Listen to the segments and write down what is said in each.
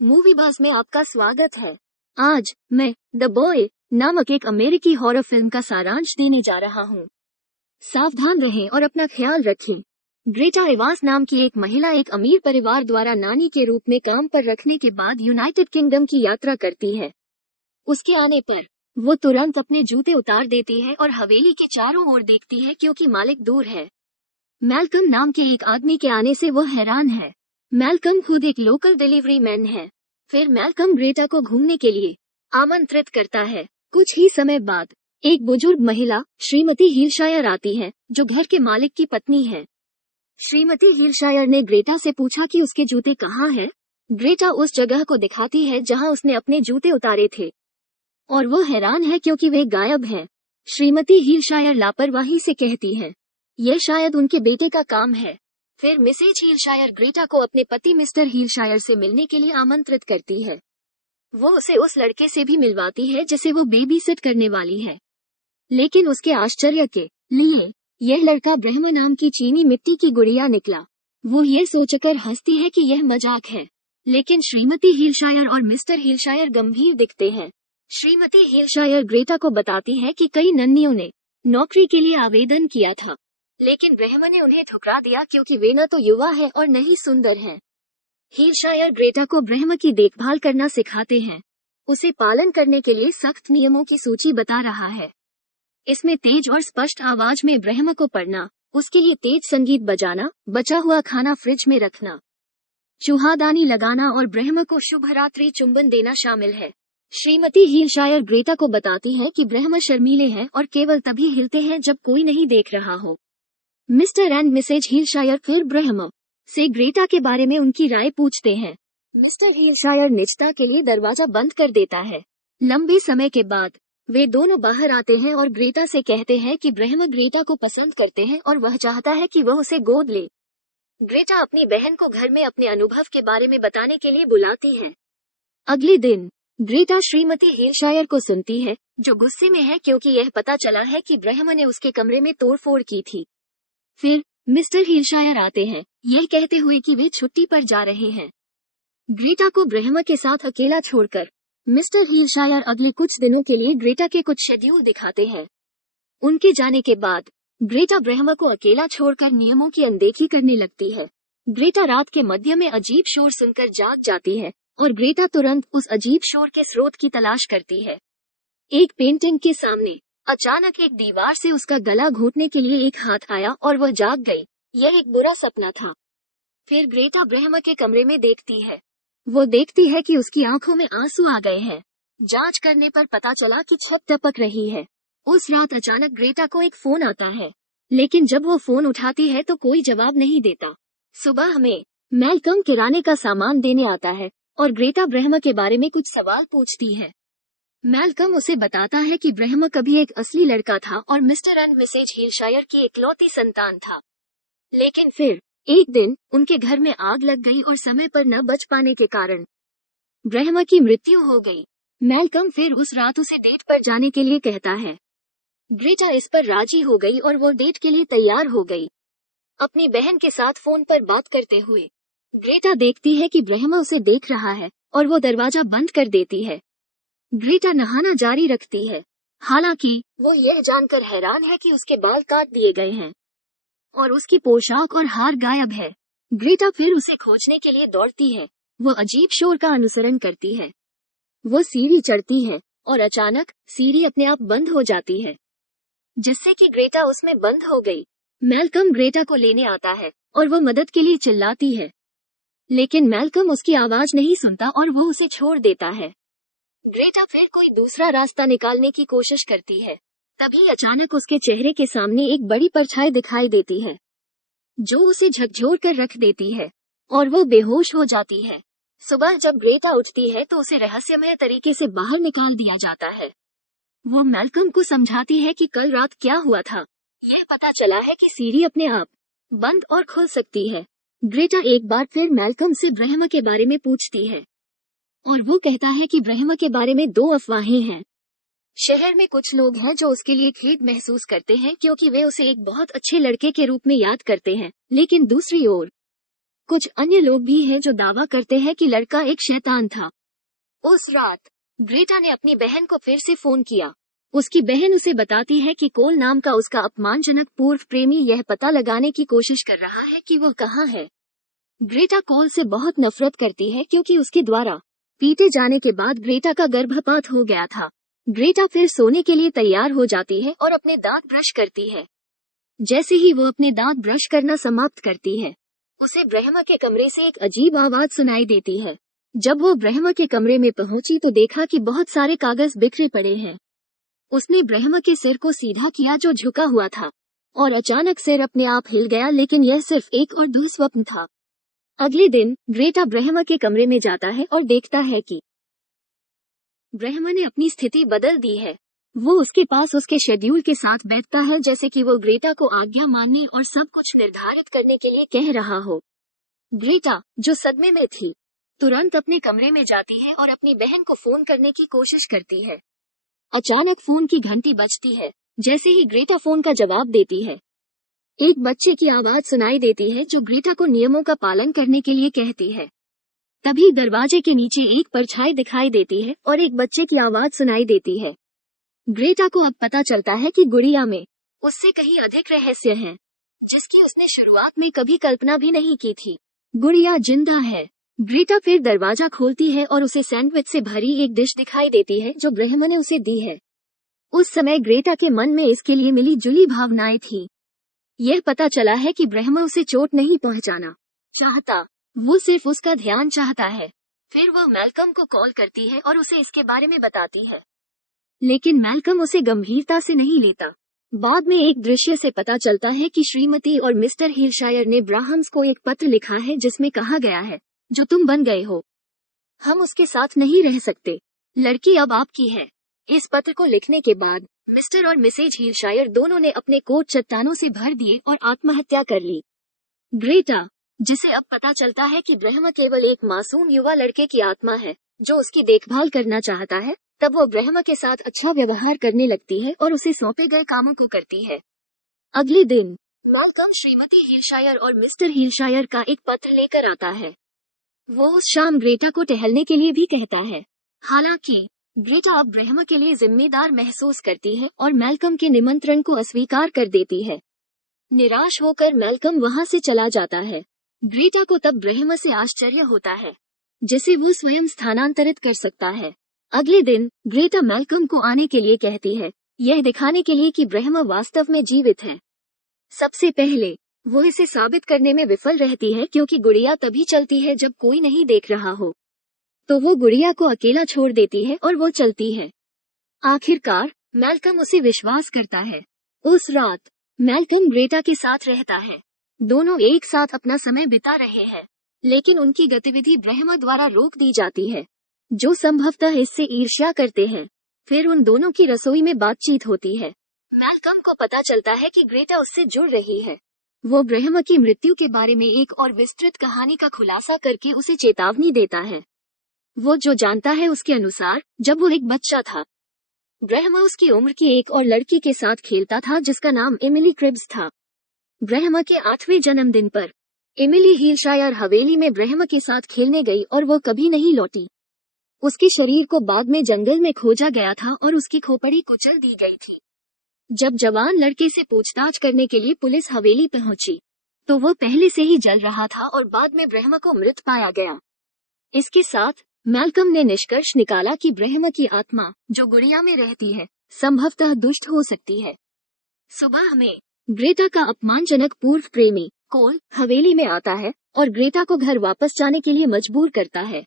Movie बस में आपका स्वागत है। आज मैं द बॉय नामक एक अमेरिकी हॉरर फिल्म का सारांश देने जा रहा हूँ। सावधान रहें और अपना ख्याल रखें। ग्रेटा एवांस नाम की एक महिला एक अमीर परिवार द्वारा नानी के रूप में काम पर रखने के बाद यूनाइटेड किंगडम की यात्रा करती है। उसके आने पर वो तुरंत अपने जूते उतार देती है और हवेली के चारों ओर देखती है क्योंकि मालिक दूर है। मैल्कम नाम के एक आदमी के आने से वो हैरान है। मैल्कम खुद एक लोकल डिलीवरी मैन है। फिर मैल्कम ग्रेटा को घूमने के लिए आमंत्रित करता है। कुछ ही समय बाद एक बुजुर्ग महिला श्रीमती हिलशायर आती है, जो घर के मालिक की पत्नी है। श्रीमती हिलशायर ने ग्रेटा से पूछा कि उसके जूते कहाँ हैं। ग्रेटा उस जगह को दिखाती है जहां उसने अपने जूते उतारे थे, और वो हैरान है क्योंकि वे गायब हैं। श्रीमती हिलशायर लापरवाही से कहती है, यह शायद उनके बेटे का काम है। फिर मिसेज हिलशायर ग्रेटा को अपने पति मिस्टर हिलशायर से मिलने के लिए आमंत्रित करती है। वो उसे उस लड़के से भी मिलवाती है जिसे वो बेबी सिट करने वाली है। लेकिन उसके आश्चर्य के लिए यह लड़का ब्रह्म नाम की चीनी मिट्टी की गुड़िया निकला। वो ये सोचकर हंसती है कि यह मजाक है, लेकिन श्रीमती हिलशायर और मिस्टर हिलशायर गंभीर दिखते हैं। श्रीमती हिलशायर ग्रेटा को बताती है कि कई नन्नियों ने नौकरी के लिए आवेदन किया था, लेकिन ब्रह्म ने उन्हें ठुकरा दिया क्योंकि वे न तो युवा है और न ही सुंदर हैं। हिलशायर ग्रेटा को ब्रह्म की देखभाल करना सिखाते हैं। उसे पालन करने के लिए सख्त नियमों की सूची बता रहा है। इसमें तेज और स्पष्ट आवाज में ब्रह्म को पढ़ना, उसके लिए तेज संगीत बजाना, बचा हुआ खाना फ्रिज में रखना, चूहादानी लगाना और ब्रह्म को शुभ रात्रि चुंबन देना शामिल है। श्रीमती हिलशायर ग्रेटा को बताती है कि ब्रह्म शर्मीले हैं और केवल तभी हिलते हैं जब कोई नहीं देख रहा हो। मिस्टर एंड मिसेज हिलशायर फिर ब्रह्म से ग्रेटा के बारे में उनकी राय पूछते हैं। मिस्टर हिलशायर निजता के लिए दरवाजा बंद कर देता है। लंबे समय के बाद वे दोनों बाहर आते हैं और ग्रेटा से कहते हैं कि ब्रह्म ग्रेटा को पसंद करते हैं और वह चाहता है कि वह उसे गोद ले। ग्रेटा अपनी बहन को घर में अपने अनुभव के बारे में बताने के लिए बुलाती है। अगले दिन ग्रेटा श्रीमती हिलशायर को सुनती है, जो गुस्से में है क्योंकि यह पता चला है कि ब्रह्म ने उसके कमरे में तोड़फोड़ की थी। फिर मिस्टर हिलशायर आते हैं, यह कहते हुए कि वे छुट्टी पर जा रहे हैं। ग्रेटा को ब्रह्म के साथ अकेला छोड़कर मिस्टर हिलशायर अगले कुछ दिनों के लिए ग्रेटा के कुछ शेड्यूल दिखाते हैं। उनके जाने के बाद ग्रेटा ब्रह्म को अकेला छोड़कर नियमों की अनदेखी करने लगती है। ग्रेटा रात के मध्य में अजीब शोर सुनकर जाग जाती है और ग्रेटा तुरंत उस अजीब शोर के स्रोत की तलाश करती है। एक पेंटिंग के सामने अचानक एक दीवार से उसका गला घोंटने के लिए एक हाथ आया और वह जाग गई। यह एक बुरा सपना था। फिर ग्रेटा ब्रह्म के कमरे में देखती है। वो देखती है कि उसकी आंखों में आंसू आ गए हैं। जांच करने पर पता चला कि छत टपक रही है। उस रात अचानक ग्रेटा को एक फोन आता है, लेकिन जब वो फोन उठाती है तो कोई जवाब नहीं देता। सुबह में मैल्कम किराने का सामान देने आता है और ग्रेटा ब्रह्म के बारे में कुछ सवाल पूछती है। मैल्कम उसे बताता है कि ब्रह्म कभी एक असली लड़का था और मिस्टर एंड मिसेज हिलशायर की इकलौती संतान था। लेकिन फिर एक दिन उनके घर में आग लग गई और समय पर न बच पाने के कारण ब्रह्म की मृत्यु हो गई। मैल्कम फिर उस रात उसे डेट पर जाने के लिए कहता है। ग्रेटा इस पर राजी हो गई और वो डेट के लिए तैयार हो गई। अपनी बहन के साथ फोन पर बात करते हुए ग्रेटा देखती है कि ब्रह्म उसे देख रहा है और वो दरवाजा बंद कर देती है। ग्रेटा नहाना जारी रखती है, हालांकि वो यह जानकर हैरान है कि उसके बाल काट दिए गए हैं और उसकी पोशाक और हार गायब है। ग्रेटा फिर उसे खोजने के लिए दौड़ती है। वो अजीब शोर का अनुसरण करती है। वो सीढ़ी चढ़ती है और अचानक सीढ़ी अपने आप बंद हो जाती है, जिससे कि ग्रेटा उसमें बंद हो गई। मैल्कम ग्रेटा को लेने आता है और वो मदद के लिए चिल्लाती है, लेकिन मैल्कम उसकी आवाज नहीं सुनता और वो उसे छोड़ देता है। ग्रेटा फिर कोई दूसरा रास्ता निकालने की कोशिश करती है। तभी अचानक उसके चेहरे के सामने एक बड़ी परछाई दिखाई देती है, जो उसे झकझोर कर रख देती है और वो बेहोश हो जाती है। सुबह जब ग्रेटा उठती है तो उसे रहस्यमय तरीके से बाहर निकाल दिया जाता है। वो मैल्कम को समझाती है कि कल रात क्या हुआ था। यह पता चला है कि सीढ़ी अपने आप बंद और खुल सकती है। ग्रेटा एक बार फिर मैल्कम से ब्रह्म के बारे में पूछती है और वो कहता है कि ब्रह्म के बारे में 2 अफवाहें हैं। शहर में कुछ लोग हैं जो उसके लिए खेद महसूस करते हैं क्योंकि वे उसे एक बहुत अच्छे लड़के के रूप में याद करते हैं, लेकिन दूसरी ओर कुछ अन्य लोग भी हैं जो दावा करते हैं कि लड़का एक शैतान था। उस रात ग्रेटा ने अपनी बहन को फिर से फोन किया। उसकी बहन उसे बताती है कि कोल नाम का उसका अपमानजनक पूर्व प्रेमी यह पता लगाने की कोशिश कर रहा है कि वह कहाँ है। ग्रेटा कोल से बहुत नफरत करती है क्योंकि उसके द्वारा पीटे जाने के बाद ग्रेटा का गर्भपात हो गया था। ग्रेटा फिर सोने के लिए तैयार हो जाती है और अपने दांत ब्रश करती है। जैसे ही वो अपने दांत ब्रश करना समाप्त करती है, उसे ब्रह्मा के कमरे से एक अजीब आवाज सुनाई देती है। जब वो ब्रह्मा के कमरे में पहुंची तो देखा कि बहुत सारे कागज बिखरे पड़े हैं। उसने ब्रह्मा के सिर को सीधा किया जो झुका हुआ था, और अचानक सिर अपने आप हिल गया, लेकिन यह सिर्फ एक और दुःस्वप्न था। अगले दिन ग्रेटा ब्रह्मा के कमरे में जाता है और देखता है कि ब्रह्मा ने अपनी स्थिति बदल दी है। वो उसके पास उसके शेड्यूल के साथ बैठता है, जैसे कि वो ग्रेटा को आज्ञा मानने और सब कुछ निर्धारित करने के लिए कह रहा हो। ग्रेटा, जो सदमे में थी, तुरंत अपने कमरे में जाती है और अपनी बहन को फोन करने की कोशिश करती है। अचानक फोन की घंटी बजती है। जैसे ही ग्रेटा फोन का जवाब देती है, एक बच्चे की आवाज सुनाई देती है जो ग्रेटा को नियमों का पालन करने के लिए कहती है। तभी दरवाजे के नीचे एक परछाई दिखाई देती है और एक बच्चे की आवाज सुनाई देती है। ग्रेटा को अब पता चलता है कि गुड़िया में उससे कहीं अधिक रहस्य है, जिसकी उसने शुरुआत में कभी कल्पना भी नहीं की थी। गुड़िया जिंदा है। ग्रेटा फिर दरवाजा खोलती है और उसे सैंडविच से भरी एक डिश दिखाई देती है जो ब्रह्मा ने उसे दी है। उस समय ग्रेटा के मन में इसके लिए मिली जुली भावनाएं थी। यह पता चला है कि ब्रह्मा उसे चोट नहीं पहुंचाना चाहता, वो सिर्फ उसका ध्यान चाहता है। फिर वह मैल्कम को कॉल करती है और उसे इसके बारे में बताती है, लेकिन मैल्कम उसे गंभीरता से नहीं लेता। बाद में एक दृश्य से पता चलता है कि श्रीमती और मिस्टर हिलशायर ने ब्राहम्स को एक पत्र लिखा है जिसमें कहा गया है, जो तुम बन गए हो, हम उसके साथ नहीं रह सकते, लड़की अब आपकी है। इस पत्र को लिखने के बाद मिस्टर और मिसेज हिलशायर दोनों ने अपने कोट चट्टानों से भर दिए और आत्महत्या कर ली। ग्रेटा, जिसे अब पता चलता है कि ब्रह्मा केवल एक मासूम युवा लड़के की आत्मा है जो उसकी देखभाल करना चाहता है, तब वो ब्रह्मा के साथ अच्छा व्यवहार करने लगती है और उसे सौंपे गए कामों को करती है। अगले दिन मैल्कम श्रीमती हिलशायर और मिस्टर हिलशायर का एक पत्र लेकर आता है। वो उस शाम ग्रेटा को टहलने के लिए भी कहता है। हालांकि ग्रेटा अब ब्रह्मा के लिए जिम्मेदार महसूस करती है और मैल्कम के निमंत्रण को अस्वीकार कर देती है। निराश होकर मैल्कम वहां से चला जाता है। ग्रेटा को तब ब्रह्मा से आश्चर्य होता है, जिसे वो स्वयं स्थानांतरित कर सकता है। अगले दिन ग्रेटा मैल्कम को आने के लिए कहती है, यह दिखाने के लिए कि ब्रह्मा वास्तव में जीवित है। सबसे पहले वो इसे साबित करने में विफल रहती है, क्योंकि गुड़िया तभी चलती है जब कोई नहीं देख रहा हो। तो वो गुड़िया को अकेला छोड़ देती है और वो चलती है। आखिरकार मैल्कम उसे विश्वास करता है। उस रात मैल्कम ग्रेटा के साथ रहता है। दोनों एक साथ अपना समय बिता रहे हैं, लेकिन उनकी गतिविधि ब्रह्मा द्वारा रोक दी जाती है, जो संभवतः इससे ईर्ष्या करते हैं। फिर उन दोनों की रसोई में बातचीत होती है। मैल्कम को पता चलता है कि ग्रेटा उससे जुड़ रही है। वो ब्रह्मा की मृत्यु के बारे में एक और विस्तृत कहानी का खुलासा करके उसे चेतावनी देता है। वो जो जानता है उसके अनुसार, जब वो एक बच्चा था, ब्रह्मा उसकी उम्र की एक और लड़की के साथ खेलता था जिसका नाम एमिली क्रिब्स था। ब्रह्मा के 8वें जन्मदिन पर एमिली हिलशायर हवेली में ब्रह्मा के साथ खेलने गई और वो कभी नहीं लौटी। उसके शरीर को बाद में जंगल में खोजा गया था और उसकी खोपड़ी कुचल दी गई थी। जब जवान लड़के से पूछताछ करने के लिए पुलिस हवेली पहुंची, तो वो पहले से ही जल रहा था और बाद में ब्रह्मा को मृत पाया गया। इसके साथ मैल्कम ने निष्कर्ष निकाला कि ब्रह्मा की आत्मा, जो गुड़िया में रहती है, संभवतः दुष्ट हो सकती है। सुबह में ग्रेटा का अपमानजनक पूर्व प्रेमी कोल हवेली में आता है और ग्रेटा को घर वापस जाने के लिए मजबूर करता है।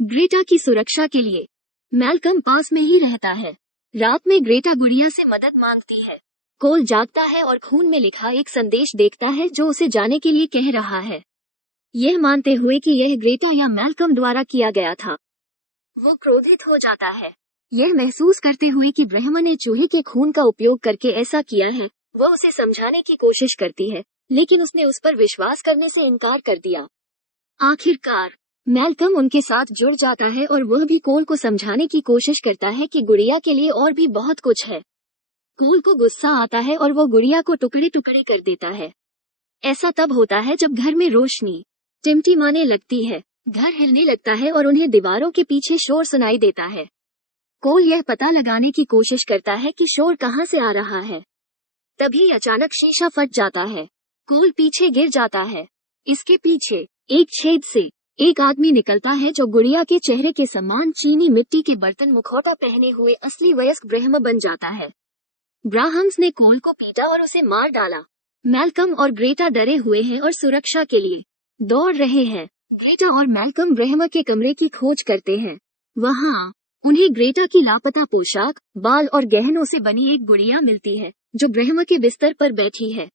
ग्रेटा की सुरक्षा के लिए मैल्कम पास में ही रहता है। रात में ग्रेटा गुड़िया से मदद मांगती है। कोल जागता है और खून में लिखा एक संदेश देखता है जो उसे जाने के लिए कह रहा है, यह मानते हुए कि यह ग्रेटा या मैल्कम द्वारा किया गया था। वो क्रोधित हो जाता है, यह महसूस करते हुए कि ब्रह्मा ने चूहे के खून का उपयोग करके ऐसा किया है। वह उसे समझाने की कोशिश करती है, लेकिन उसने उस पर विश्वास करने से इनकार कर दिया। आखिरकार मैल्कम उनके साथ जुड़ जाता है और वह भी कोल को समझाने की कोशिश करता है कि गुड़िया के लिए और भी बहुत कुछ है। कोल को गुस्सा आता है और वो गुड़िया को टुकड़े टुकड़े कर देता है। ऐसा तब होता है जब घर में रोशनी टिमटिमाने लगती है, घर हिलने लगता है और उन्हें दीवारों के पीछे शोर सुनाई देता है। कोल यह पता लगाने की कोशिश करता है कि शोर कहाँ से आ रहा है। तभी अचानक शीशा फट जाता है। कोल पीछे गिर जाता है। इसके पीछे एक छेद से एक आदमी निकलता है जो गुड़िया के चेहरे के समान चीनी मिट्टी के बर्तन मुखौटा पहने हुए असली वयस्क ब्रह्म बन जाता है। ब्राहम्स ने कोल को पीटा और उसे मार डाला। मैल्कम और ग्रेटा डरे हुए हैं और सुरक्षा के लिए दौड़ रहे हैं। ग्रेटा और मैल्कम ब्रह्म के कमरे की खोज करते हैं। वहाँ उन्हें ग्रेटा की लापता पोशाक, बाल और गहनों से बनी एक गुड़िया मिलती है जो ब्रह्म के बिस्तर पर बैठी है।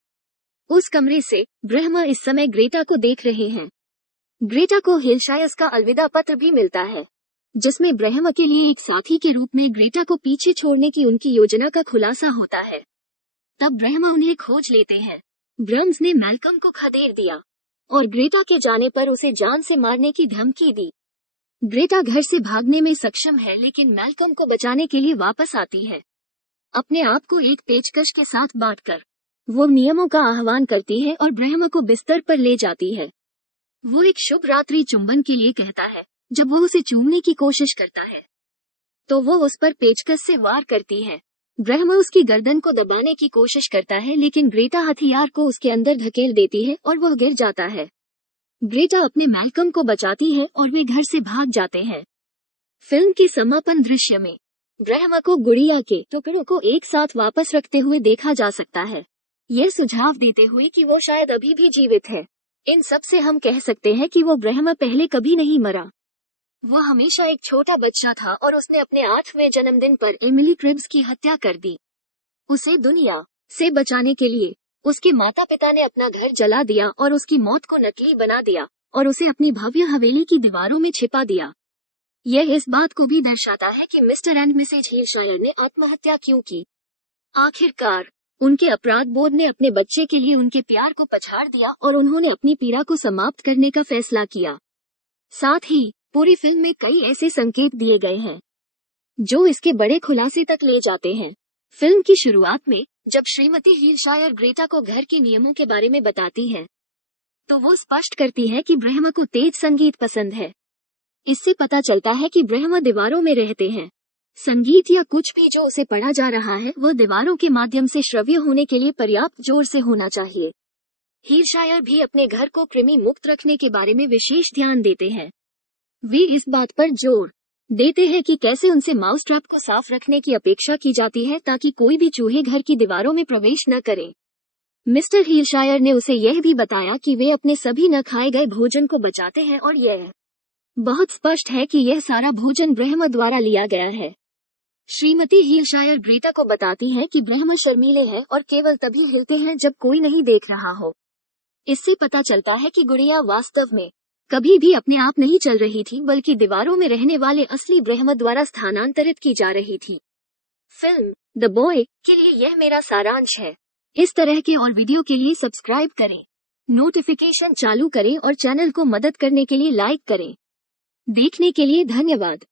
उस कमरे से ब्रह्म इस समय ग्रेटा को देख रहे हैं। ग्रेटा को हिलशायर्स का अलविदा पत्र भी मिलता है, जिसमें ब्रह्म के लिए एक साथी के रूप में ग्रेटा को पीछे छोड़ने की उनकी योजना का खुलासा होता है। तब ब्रह्म उन्हें खोज लेते हैं। ब्रह्म्स ने मैल्कम को खदेड़ दिया और ग्रेटा के जाने पर उसे जान से मारने की धमकी दी। ग्रेटा घर से भागने में सक्षम है, लेकिन मैल्कम को बचाने के लिए वापस आती है। अपने आप को एक पेचकश के साथ बांटकर वो नियमों का आह्वान करती है और ब्रह्म को बिस्तर पर ले जाती है। वो एक शुभ रात्रि चुंबन के लिए कहता है। जब वो उसे चूमने की कोशिश करता है तो वो उस पर पेचकस से वार करती है। ब्रह्म उसकी गर्दन को दबाने की कोशिश करता है, लेकिन ग्रेटा हथियार को उसके अंदर धकेल देती है और वह गिर जाता है। ग्रेटा अपने मैल्कम को बचाती है और वे घर से भाग जाते हैं। फिल्म के समापन दृश्य में ब्रह्म को गुड़िया के टुकड़ों को एक साथ वापस रखते हुए देखा जा सकता है, यह सुझाव देते हुए कि वो शायद अभी भी जीवित है। इन सब से हम कह सकते हैं कि वो ब्रह्म पहले कभी नहीं मरा। वो हमेशा एक छोटा बच्चा था और उसने अपने 8वें जन्मदिन पर एमिली क्रिब्स की हत्या कर दी। उसे दुनिया से बचाने के लिए उसके माता पिता ने अपना घर जला दिया और उसकी मौत को नकली बना दिया और उसे अपनी भव्य हवेली की दीवारों में छिपा दिया। यह इस बात को भी दर्शाता है कि मिस्टर एंड मिसेज हिलशायर ने आत्महत्या क्यों की। आखिरकार उनके अपराध बोध ने अपने बच्चे के लिए उनके प्यार को पछाड़ दिया और उन्होंने अपनी पीड़ा को समाप्त करने का फैसला किया। साथ ही पूरी फिल्म में कई ऐसे संकेत दिए गए हैं जो इसके बड़े खुलासे तक ले जाते हैं। फिल्म की शुरुआत में जब श्रीमती हिलशायर ग्रेटा को घर के नियमों के बारे में बताती है तो वो स्पष्ट करती है कि ब्रह्म को तेज संगीत पसंद है। इससे पता चलता है कि ब्रह्म दीवारों में रहते हैं। संगीत या कुछ भी जो उसे पढ़ा जा रहा है वह दीवारों के माध्यम से श्रव्य होने के लिए पर्याप्त जोर से होना चाहिए। हिलशायर भी अपने घर को कृमि मुक्त रखने के बारे में विशेष ध्यान देते हैं। वे इस बात पर जोर देते हैं कि कैसे उनसे माउस ट्रैप को साफ रखने की अपेक्षा की जाती है ताकि कोई भी चूहे घर की दीवारों में प्रवेश न करें। मिस्टर हिलशायर ने उसे यह भी बताया कि वे अपने सभी न खाए गए भोजन को बचाते हैं और यह बहुत स्पष्ट है कि यह सारा भोजन ब्रह्म द्वारा लिया गया है। श्रीमती हिलशायर ग्रेटा को बताती है कि ब्रह्म शर्मीले हैं और केवल तभी हिलते हैं जब कोई नहीं देख रहा हो। इससे पता चलता है कि गुड़िया वास्तव में कभी भी अपने आप नहीं चल रही थी, बल्कि दीवारों में रहने वाले असली ब्रह्म द्वारा स्थानांतरित की जा रही थी। फिल्म द बॉय के लिए यह मेरा सारांश है। इस तरह के और वीडियो के लिए सब्सक्राइब करें, नोटिफिकेशन चालू करें और चैनल को मदद करने के लिए लाइक करें। देखने के लिए धन्यवाद।